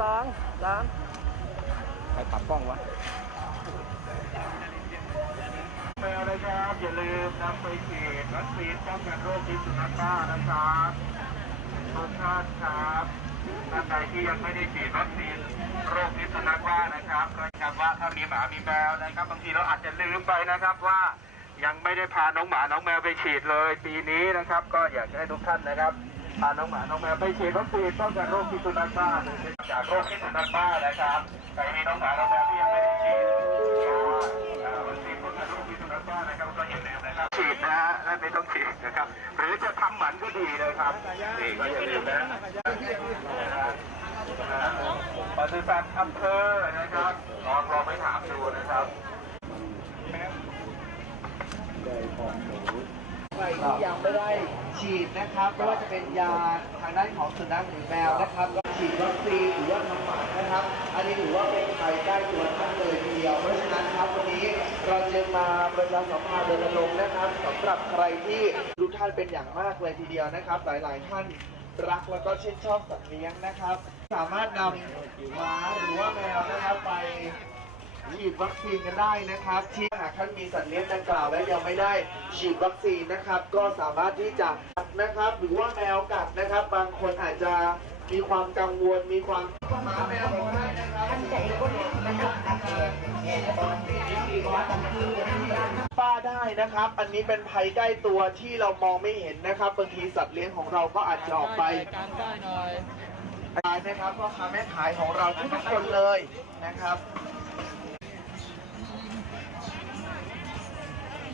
สองสามใครปรับกล้องวะแมวนะครับอย่าลืมนำไปฉีดวัคซีนป้องกันโรคพิษสุนัขบ้านะครับทุกท่านครับท่านใดที่ยังไม่ได้ฉีดวัคซีนโรคพิษสุนัขบ้านะครับก็ย้ำว่าถ้ามีหมามีแมวนะครับบางทีเราอาจจะลืมไปนะครับว่ายังไม่ได้พาน้องหมาน้องแมวไปฉีดเลย ปีนี้นะครับ ก็อยากจะให้ทุกท่านนะครับ พาน้องหมา น้องแมวไปฉีดวัคซีนป้องกันโรคพิษสุนัขบ้าจากโรคพิษสุนัขบ้านะครับใครมีน้องหมา น้องแมวที่ยังไม่ได้ฉีดก็อ่าวัคซีนป้องกันโรคพิษสุนัขบ้านะครับก็อย่าลืมนะครับ ฉีดนะฮะไม่ต้องฉีดนะครับ หรือจะทำหมันก็ดีเลยครับ นี่ก็อย่าลืมนะปศุสัตว์อำเภอนะครับลองลองไปถามดูนะครับใคร ที่ยังไม่ได้ฉีดนะครับไม่ว่าจะเป็นยาทางด้านของสุนัขหรือแมวนะครับก็ฉีดวัคซีนหรือว่าทำหมันนะครับ อันนี้ถือว่าเป็นภัยใกล้ตัวท่านเลยทีเดียวเพราะฉะนั้นครับวันนี้เราจึงมาประชาสัมพันธ์รณรงค์นะครับสำหรับใครที่ทุกท่านเป็นอย่างมากเลยทีเดียวนะครับ หลาย ๆ ท่านรักแล้วก็ชื่นชอบสัตว์เลี้ยงนะครับ สามารถนำหมาหรือว่าแมวนะครับไป ฉีดวัคซีนกันได้นะครับ ที่หากท่านมีสัตว์เลี้ยงดังกล่าวและยังไม่ได้ฉีดวัคซีนนะครับ ก็สามารถที่จะกัดนะครับ หรือว่าแมวกัดนะครับ บางคนอาจจะมีความกังวลมีความหมาแมวของท่านนะครับป้าได้นะครับ อันนี้เป็นภัยใกล้ตัวที่เรามองไม่เห็นนะครับบางทีสัตว์เลี้ยงของเราก็อาจจะออกไปขายนะครับพ่อค้าแม่ขายของเราทุกๆคนเลยนะครับ